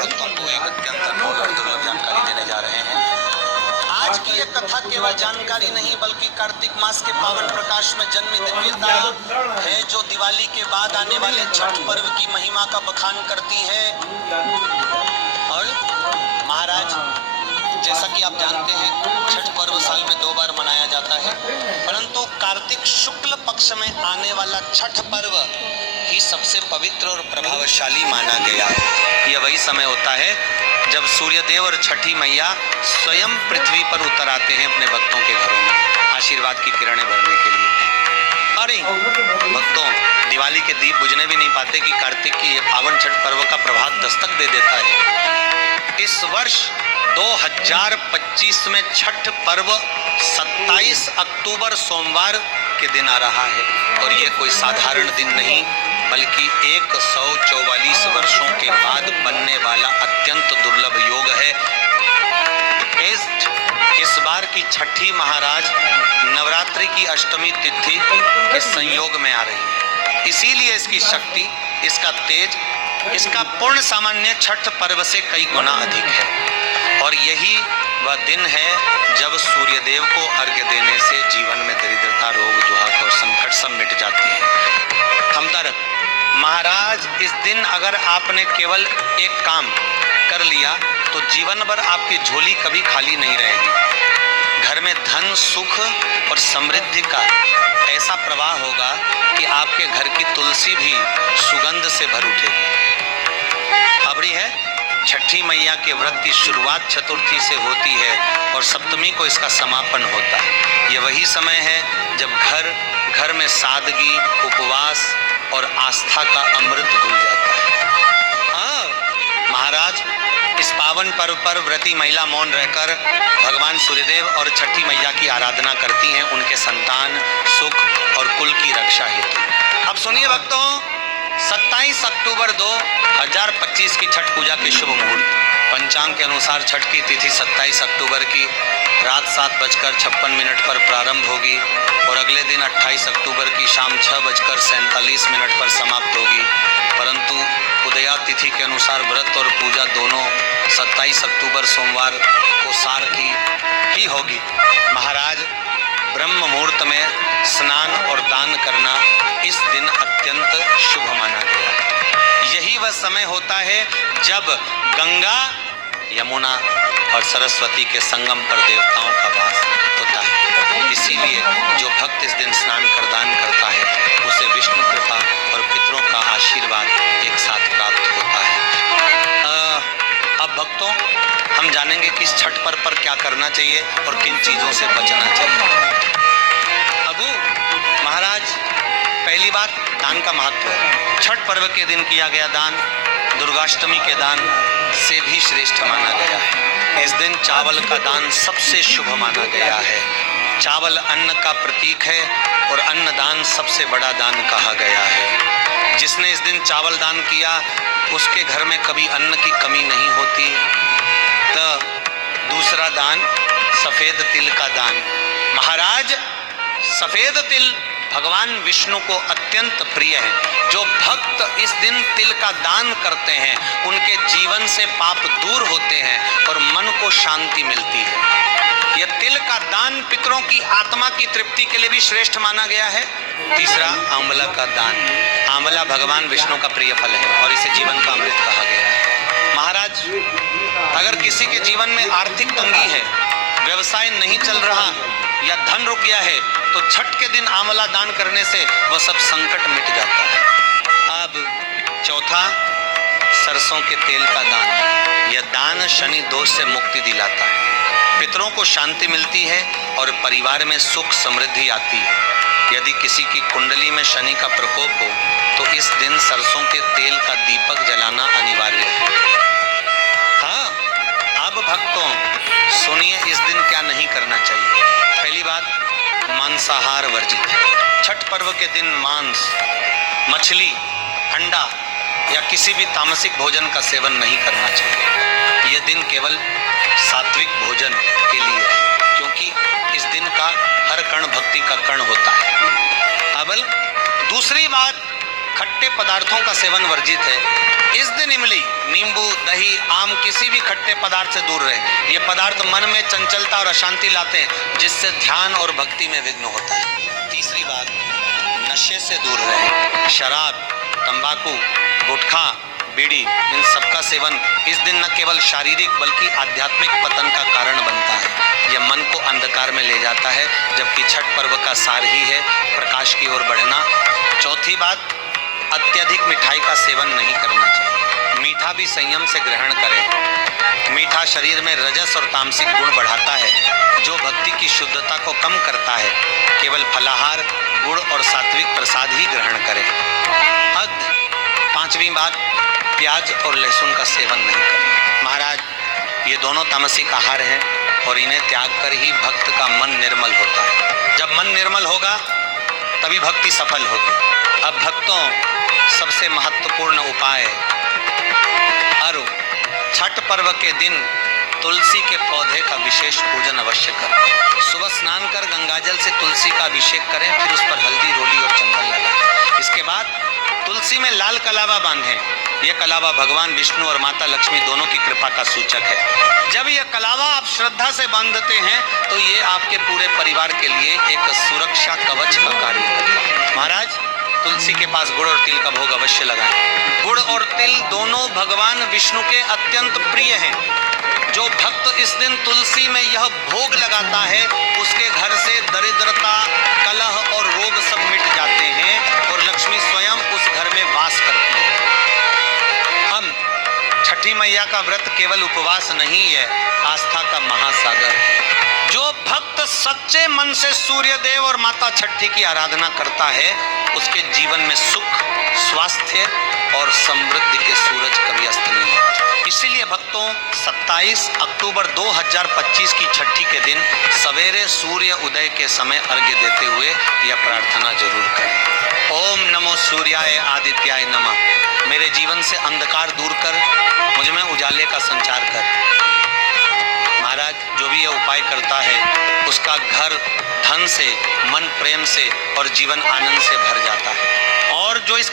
भक्तों को एक अत्यंत अनमोल और दुर्लभ जानकारी देने जा रहे हैं। आज की ये कथा केवल जानकारी नहीं बल्कि कार्तिक मास के पावन प्रकाश में जन्मी दिव्यता है जो दिवाली के बाद आने वाले छठ पर्व की महिमा का बखान करती है। और महाराज, जैसा कि आप जानते हैं, छठ पर्व साल में 2 बार मनाया जाता है, परंतु कार्तिक शुक्ल पक्ष में आने वाला छठ पर्व ही सबसे पवित्र और प्रभावशाली माना गया है। यह वही समय होता है जब सूर्यदेव और छठी मैया स्वयं पृथ्वी पर उतर आते हैं अपने भक्तों के घरों में आशीर्वाद की किरणें भरने के लिए। अरे भक्तों, दिवाली के दीप बुझने भी नहीं पाते कि कार्तिक की यह पावन छठ पर्व का प्रभात दस्तक दे देता है। इस वर्ष 2025 में छठ पर्व 27 अक्टूबर सोमवार के दिन आ रहा है और ये कोई साधारण दिन नहीं बल्कि 144 वर्षों के बाद बनने वाला अत्यंत दुर्लभ योग है। इस बार की छठी महाराज नवरात्रि की अष्टमी तिथि के संयोग में आ रही है, इसीलिए इसकी शक्ति, इसका तेज, इसका पूर्ण सामान्य छठ पर्व से कई गुना अधिक है। और यही वह दिन है जब सूर्यदेव को अर्घ्य देने से जीवन में दरिद्रता, रोग, दुहाक और संकट सब मिट जाती है। हमदर महाराज, इस दिन अगर आपने केवल एक काम कर लिया तो जीवन भर आपकी झोली कभी खाली नहीं रहेगी। घर में धन, सुख और समृद्धि का ऐसा प्रवाह होगा कि आपके घर की तुलसी भी सुगंध से भर उठेगी। खबरी है, छठी मैया के व्रत की शुरुआत चतुर्थी से होती है और सप्तमी को इसका समापन होता है। यह वही समय है जब घर में सादगी, उपवास और आस्था का अमृत घुल जाता है। हाँ महाराज, इस पावन पर्व पर व्रती महिला मौन रहकर भगवान सूर्यदेव और छठी मैया की आराधना करती हैं, उनके संतान, सुख और कुल की रक्षा हेतु। अब सुनिए भक्तों, 27 अक्टूबर 2025 की छठ पूजा के शुभ मुहूर्त। पंचांग के अनुसार छठ की तिथि 27 अक्टूबर की रात 7:56 पर प्रारंभ होगी और अगले दिन 28 अक्टूबर की शाम 6:47 पर समाप्त होगी। परंतु उदया तिथि के अनुसार व्रत और पूजा दोनों 27 अक्टूबर सोमवार को सार की ही होगी। महाराज, ब्रह्म मुहूर्त में स्नान और दान करना इस दिन अत्यंत शुभ माना गया है। यही वह समय होता है जब गंगा, यमुना और सरस्वती के संगम पर देवताओं का वास होता है। इसीलिए जो भक्त इस दिन स्नान कर दान करता है उसे विष्णु कृपा और पितरों का आशीर्वाद एक साथ प्राप्त होता है। अब भक्तों, हम जानेंगे कि इस छठ पर्व पर क्या करना चाहिए और किन चीजों से बचना चाहिए। अबू महाराज, पहली बात, दान का महत्व है। छठ पर्व के दिन किया गया दान दुर्गाष्टमी के दान से भी श्रेष्ठ माना गया है। इस दिन चावल का दान सबसे शुभ माना गया है। चावल अन्न का प्रतीक है और अन्न दान सबसे बड़ा दान कहा गया है। जिसने इस दिन चावल दान किया उसके घर में कभी अन्न की कमी नहीं होती। तो दूसरा दान, सफेद तिल का दान। महाराज, सफेद तिल भगवान विष्णु को अत्यंत प्रिय है। जो भक्त इस दिन तिल का दान करते हैं उनके जीवन से पाप दूर होते हैं और मन को शांति मिलती है। यह तिल का दान पितरों की आत्मा की तृप्ति के लिए भी श्रेष्ठ माना गया है। तीसरा, आंवला का दान। आंवला भगवान विष्णु का प्रिय फल है और इसे जीवन का अमृत कहा गया है। महाराज, अगर किसी के जीवन में आर्थिक तंगी है, व्यवसाय नहीं चल रहा या धन रुक गया है तो छठ के दिन आंवला दान करने से वह सब संकट मिट जाता है। अब चौथा, सरसों के तेल का दान। यह दान शनि दोष से मुक्ति दिलाता है, पितरों को शांति मिलती है और परिवार में सुख समृद्धि आती है। यदि किसी की कुंडली में शनि का प्रकोप हो तो इस दिन सरसों के तेल का दीपक जलाना अनिवार्य है। हाँ, अब भक्तों सुनिए इस दिन क्या नहीं करना चाहिए। पहली बात, मांसाहार वर्जित है। छठ पर्व के दिन मांस, मछली, अंडा या किसी भी तामसिक भोजन का सेवन नहीं करना चाहिए। यह दिन केवल सात्विक भोजन के लिए है क्योंकि इस दिन का हर कण भक्ति का कण होता है। अबल दूसरी बात, खट्टे पदार्थों का सेवन वर्जित है। इस दिन इमली, नींबू, दही, आम, किसी भी खट्टे पदार्थ से दूर रहे। ये पदार्थ मन में चंचलता और अशांति लाते हैं, जिससे ध्यान और भक्ति में विघ्न होता है। तीसरी बात, नशे से दूर रहे। शराब, तंबाकू, गुटखा, बीड़ी, इन सबका सेवन इस दिन न केवल शारीरिक बल्कि आध्यात्मिक पतन का कारण बनता है। यह मन को अंधकार में ले जाता है, जबकि छठ पर्व का सार ही है प्रकाश की ओर बढ़ना। चौथी बात, अत्यधिक मिठाई का सेवन नहीं करना चाहिए। मीठा भी संयम से ग्रहण करें। मीठा शरीर में रजस और तामसिक गुण बढ़ाता है, जो भक्ति की शुद्धता को कम करता है। केवल फलाहार, गुड़ और सात्विक प्रसाद ही ग्रहण करें। पांचवी बात, प्याज और लहसुन का सेवन नहीं करें। महाराज, ये दोनों तामसिक आहार हैं और इन्हें त्याग कर ही भक्त का मन निर्मल होता है। जब मन निर्मल होगा तभी भक्ति सफल होगी। अब भक्तों, सबसे महत्वपूर्ण उपाय, और छठ पर्व के दिन तुलसी के पौधे का विशेष पूजन अवश्य करें। सुबह स्नान कर गंगाजल से तुलसी का अभिषेक करें, फिर उस पर हल्दी, रोली और चंदन लगाएं। इसके बाद तुलसी में लाल कलावा बांधें। यह कलावा भगवान विष्णु और माता लक्ष्मी दोनों की कृपा का सूचक है। जब यह कलावा आप श्रद्धा से बांधते हैं तो ये आपके पूरे परिवार के लिए एक सुरक्षा कवच का कार्य करता है। महाराज, तुलसी के पास गुड़ और तिल का भोग अवश्य लगाएं। गुड़ और तिल दोनों भगवान विष्णु के अत्यंत प्रिय हैं। जो भक्त इस दिन तुलसी में यह भोग लगाता है, उसके घर से दरिद्रता, कलह और रोग सब मिट जाते हैं और लक्ष्मी स्वयं उस घर में वास करती है। हम छठी मैया का व्रत केवल उपवास नहीं है, आस्था का महासागर है। जो भक्त सच्चे मन से सूर्य देव और माता छठी की आराधना करता है, उसके जीवन में सुख, स्वास्थ्य और समृद्धि के सूरज कभी अस्त नहीं होते। इसीलिए भक्तों, 27 अक्टूबर 2025 की छठी के दिन सवेरे सूर्य उदय के समय अर्घ्य देते हुए यह प्रार्थना जरूर करें। ओम नमो सूर्याय आदित्याय नमः। मेरे जीवन से अंधकार दूर कर, मुझ में उजाले का संचार कर। महाराज, जो भी यह उपाय करता है उसका घर धन से, मन प्रेम से और जीवन आनंद से भर जाता है। और जो इस